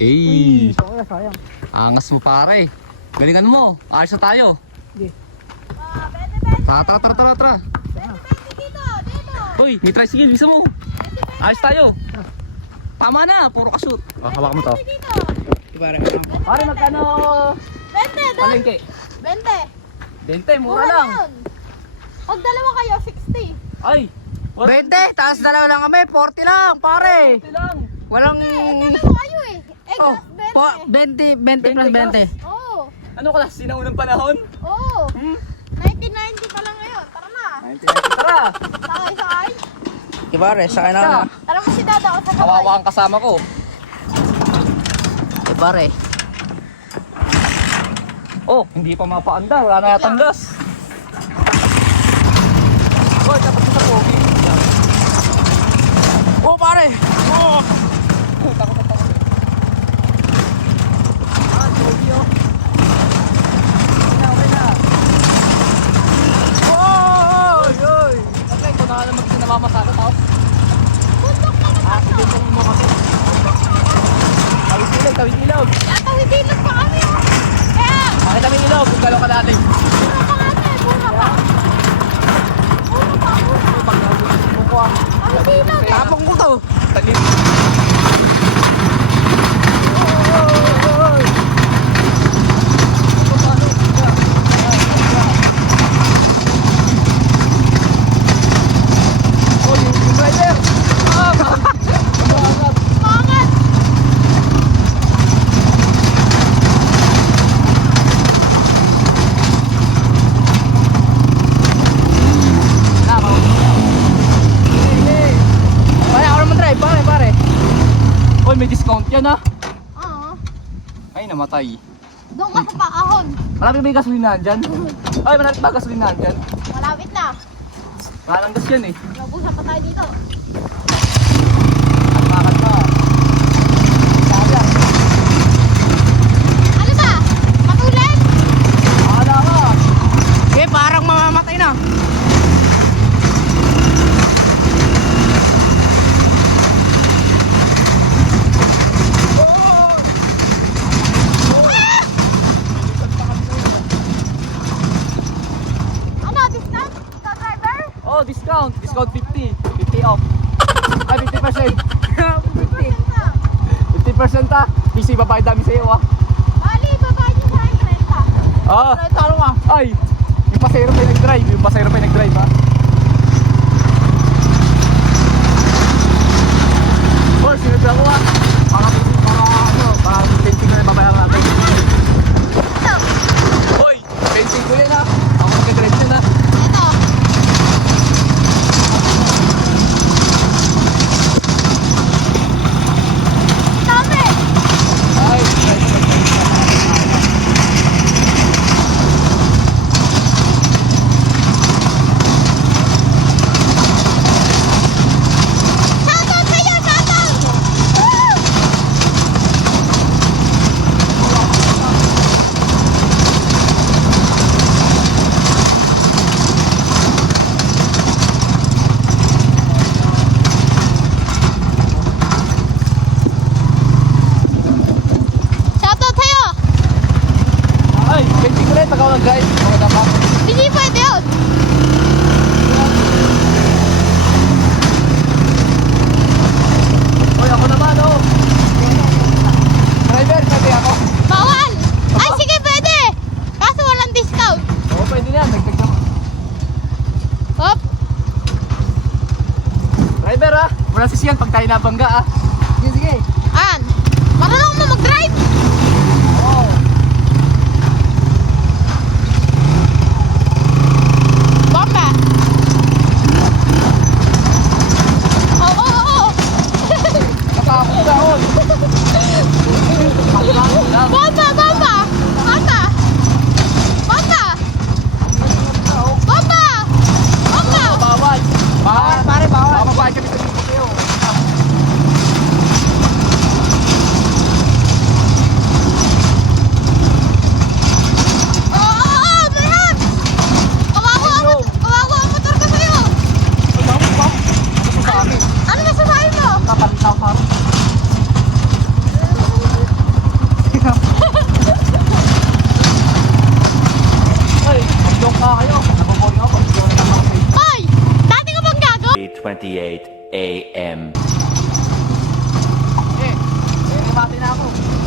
Eh, sayang. angas mo pare. Galingan mo. Ayos na tayo. Sige. Tara. Uy, may tricycle. Bisa mo. Ayos tayo. Tama na. Puro ka-shoot. Hawak mo to. Pare, magkano? 20 doon. Palengke. 20. 20, mura lang. Pag dalawa kayo, 60. Ay, 20, taas dalawa lang kami, 40 lang, pare. 40 lang. Walang... Dalawa kayo eh. Oh, Class 20 20. plus 20. Oo. Ano class? Sinaunang panahon? Oo. Hmm? 1990 pa lang ngayon. Tara na. 1990. Tara. Sakay. Okay, pare, sakay na na. Tara mo si Dada ako sa Kawawa ang kasama ko. Okay, pare. Oh, hindi pa mapaanda. Wala na yatang gas. Oh, dapat sa pogi. Oh, pare. Oh. Takot. Ah, pogi oh. Okay na. Oy. Okay, kung nakalamag na namamasada tao. bundok na naman. Sige mo kasi. Tawid ilog. Tatawid ilog pa kami oh. Kaya, Makita mo yung ilog kung gano'n ka natin. mura pa ate. Mura pa. Tawid ilog. Tapong ko to. Talim. Pangat. Pare, ako naman drive, pare. Oy, may discount yan ah. Oo. Ay, namatay. Doon ka sa paahon. Malapit ba yung gasolinahan dyan? Ay, malapit ba gasolinahan dyan? Malapit na. Parang gas yan eh. Nabusan pa tayo dito. At makakad mo. Sayang. Ano ba? Matulan? Akala ka. Eh, parang mamamatay na. Ano? Discount? Ikaw driver? Oh, discount. Discount 50. 50 off. Ay, 50%. 50% ah. PC, babayad namin sa'yo ah. Bali, babae niyo sa akin 30. Ah. Talo ka. Ay, yung pasero pa yung nag-drive. Yung pasero pa yung nag-drive ha. Boy, sinunod ako ha. Para painting ko na yung babayaran natin. Hoy, painting ko yan ha. Ako nag-drive yun ha. Ito. Dami. Ay, Shoutout sa'yo, shoutout! Woo! Shoutout sa'yo! ay, painting ko rin pag ako nag-drive. Maganda pa. Hindi pwede yun! Hoy, ako naman oh. Driver, pwede ako. Bawal! Ay, sige, pwede! Kaso walang discount. Oo, pwede na yan. Dagdag na. Hop! Driver ah. Wala sisiyan pag tayo nabangga ah. Sige. An! Marunong mo mag-drive! Oo. Bomba! Oo! Natakot na ako. Bomba! Bomba! Bomba! Bomba! Bomba! Bomba! Bawal. Bawal. Pare, bawal. Bababayad kami sa dito kayo. bumabati na ako.